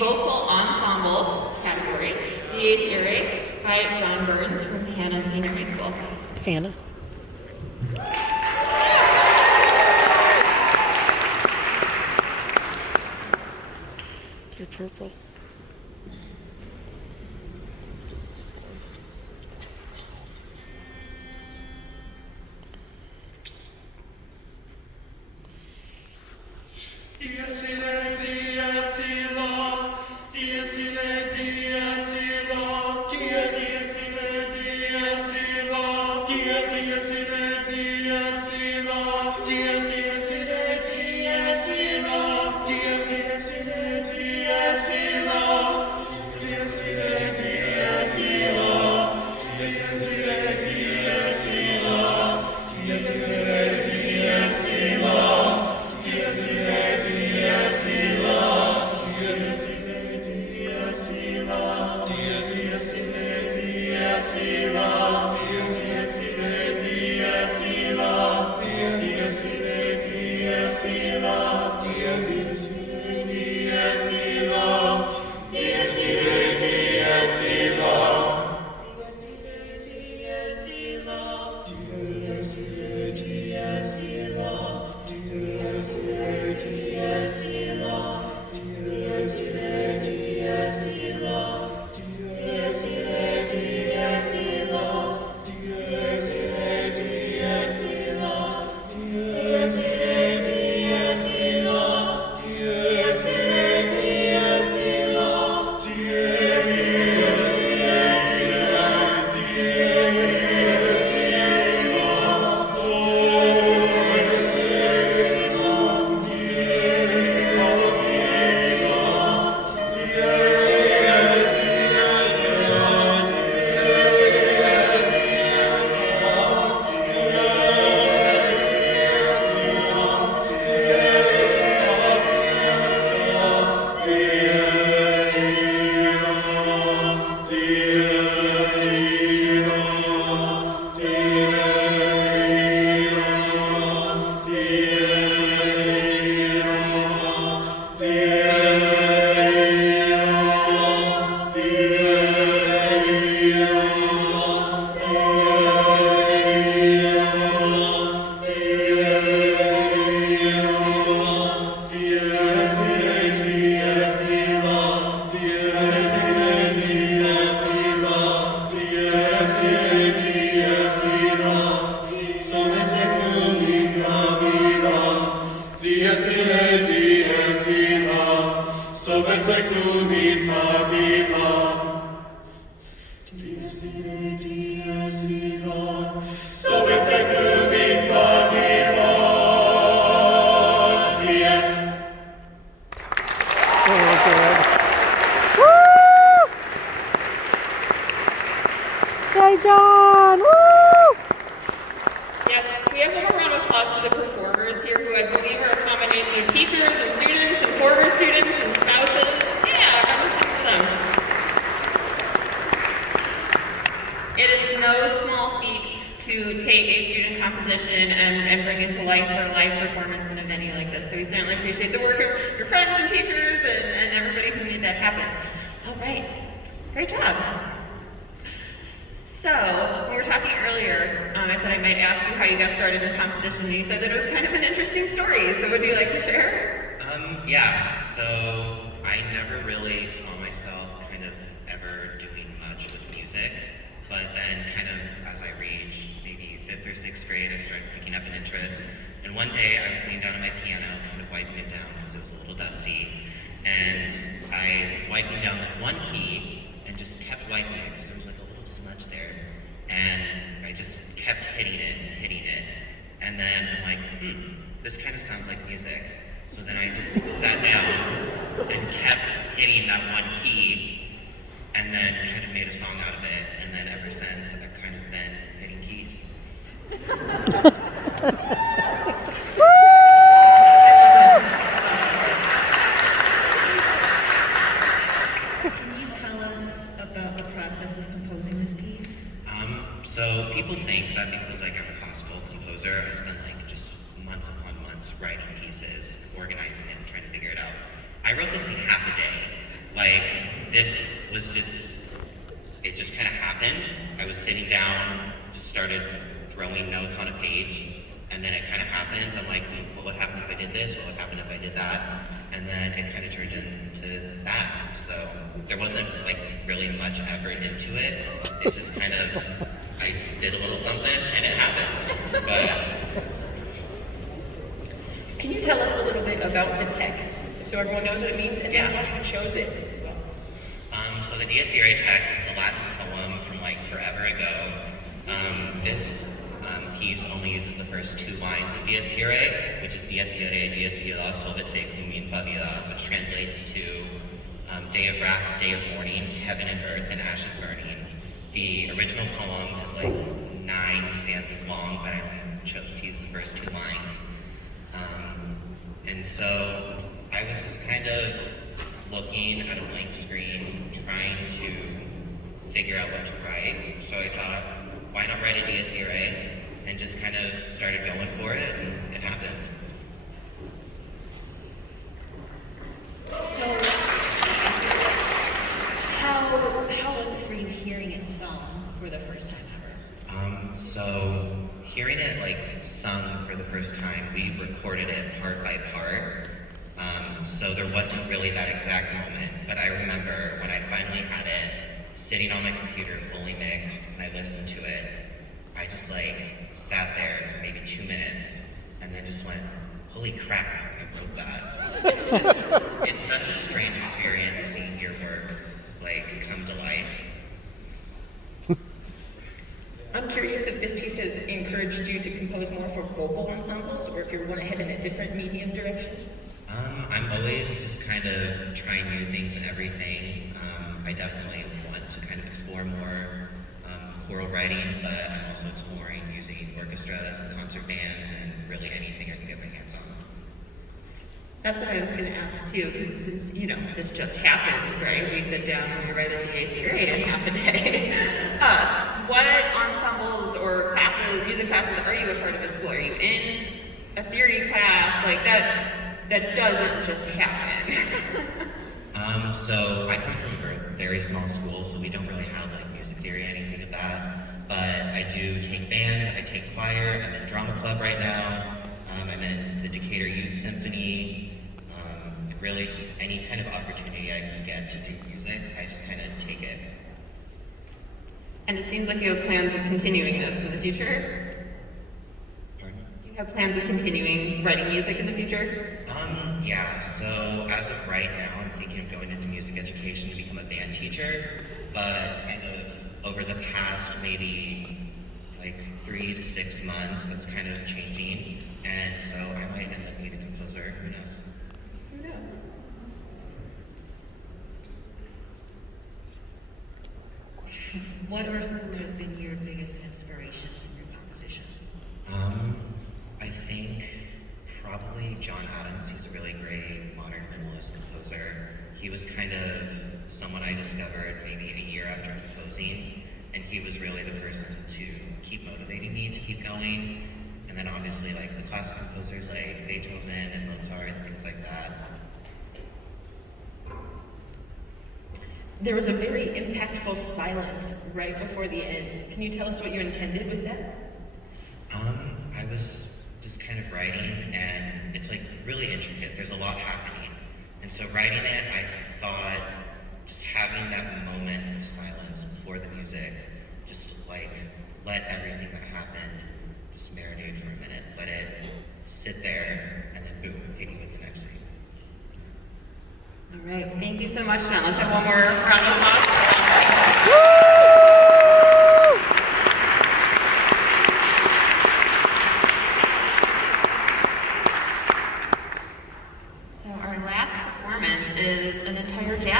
vocal ensemble category, Dies Irae by John Burns from Hannah Senior High School. Hannah. You're purple. Dies irae, dies illa, dies irae, dies illa, dies irae, dies illa, dies irae, dies illa, dies irae, dies illa, dies irae, dies illa, dies irae, dies illa, dies irae, dies illa, dies irae, dies illa. Dies irae, dies illa, dies irae, dies illa, dies irae, dies illa, dies irae, dies illa, dies irae, dies illa, dies irae, dies illa, dies irae, dies illa, dies irae, dies illa, dies irae, dies illa. Dies irae, dies illa, dies irae, dies illa, dies irae, dies illa, dies irae, dies illa, dies irae, dies illa, dies irae, dies illa, dies seclum in favilla. Dies irae, dies illa, solet seclum in favilla. Dies. Very good. Woo! Hey, John! Woo! Yes, we have one more round of applause for the performers here, who I believe are a combination of teachers and students and former students and spouses. Yeah, round of applause for them. It is no small feat to take a student composition and bring it to life for a live performance in a venue like this. So we certainly appreciate the work of your friends and teachers and everybody who made that happen. All right, great job. So, when we were talking earlier, I said I might ask you how you got started in composition, and you said that it was kind of an interesting story. So would you like to share? Yeah, so I never really saw myself kind of ever doing much with music, but then kind of as I reached maybe 5th or 6th grade, I started picking up an interest. And one day I was sitting down at my piano, kind of wiping it down because it was a little dusty, and I was wiping down this one key and just kept wiping it because there was like a little smudge there. And I just kept hitting it. And then I'm like, this kind of sounds like music. So then I just sat down and kept hitting that one key and then kind of made a song out of it. And then ever since, I've kind of been hitting keys. Can you tell us about the process of composing this piece? So people think that because like I'm a classical composer, I spend like just months upon months writing pieces, organizing it, and trying to figure it out. I wrote this in half a day. this was just, it just kind of happened. I was sitting down, just started throwing notes on a page, and then it kind of happened. I'm like, what would happen if I did this? What would happen if I did that? And then it kind of turned into that. So there wasn't like really much effort into it. It's just kind of, I did a little something and it happened. But Can you tell us a little bit about the text so everyone knows what it means and then how it shows it as well? so the Dies Irae text, it's a Latin poem from like forever ago. This piece only uses the first two lines of Dies Irae, which is Dies Irae, Dies illa, solvet secum in favilla, which translates to day of wrath, day of mourning, heaven and earth and ashes burning. The original poem is like 9 stanzas long, but I chose to use the first 2 lines. And so I was just kind of looking at a blank screen, trying to figure out what to write. So I thought, why not write a Dies Irae? And just kind of started going for it, and it happened. So, how was it for you hearing it sung for the first time ever? So hearing it like sung for the first time, we recorded it part by part. So there wasn't really that exact moment, but I remember when I finally had it sitting on my computer fully mixed and I listened to it, I just like sat there for maybe 2 minutes and then just went, holy crap, I wrote that. It's such a strange experience seeing your work like come to life. I'm curious if this piece has encouraged you to compose more for vocal ensembles or if you want to head in a different medium direction. I'm always just kind of trying new things and everything. I definitely want to kind of explore more choral writing, but I'm also exploring using orchestras and concert bands and really anything I can get my hands on. That's what I was going to ask too, because since, this just happens, right? We sit down and we write a Dies Irae in half a day. What ensembles or classes, music classes, are you a part of at school? Are you in a theory class? Like that doesn't just happen. So I come from a very small school, so we don't really have like music theory or anything of that. But I do take band, I take choir, I'm in drama club right now, I'm in the Decatur Youth Symphony. Really just any kind of opportunity I can get to do music, I just kind of take it. And it seems like you have plans of continuing this in the future. Pardon? Do you have plans of continuing writing music in the future? Yeah, so as of right now, I'm thinking of going into music education to become a band teacher, but kind of over the past maybe like 3 to 6 months, that's kind of changing, and so I might end up being a composer, who knows? Who knows? What or who have been your biggest inspirations in your composition? I think probably John Adams. He's a really great modern minimalist composer. He was kind of someone I discovered maybe a year after composing, and he was really the person to keep motivating me to keep going. And then obviously like the classic composers like Beethoven and Mozart and things like that. There was a very impactful silence right before the end. Can you tell us what you intended with that? I was just kind of writing, and it's like really intricate. There's a lot happening. And so writing it, I thought just having that moment of silence before the music, just to like let everything that happened just marinate for a minute, let it sit there, and then boom, hit you with the next thing. All right, thank you so much, John. Let's have one more round of applause.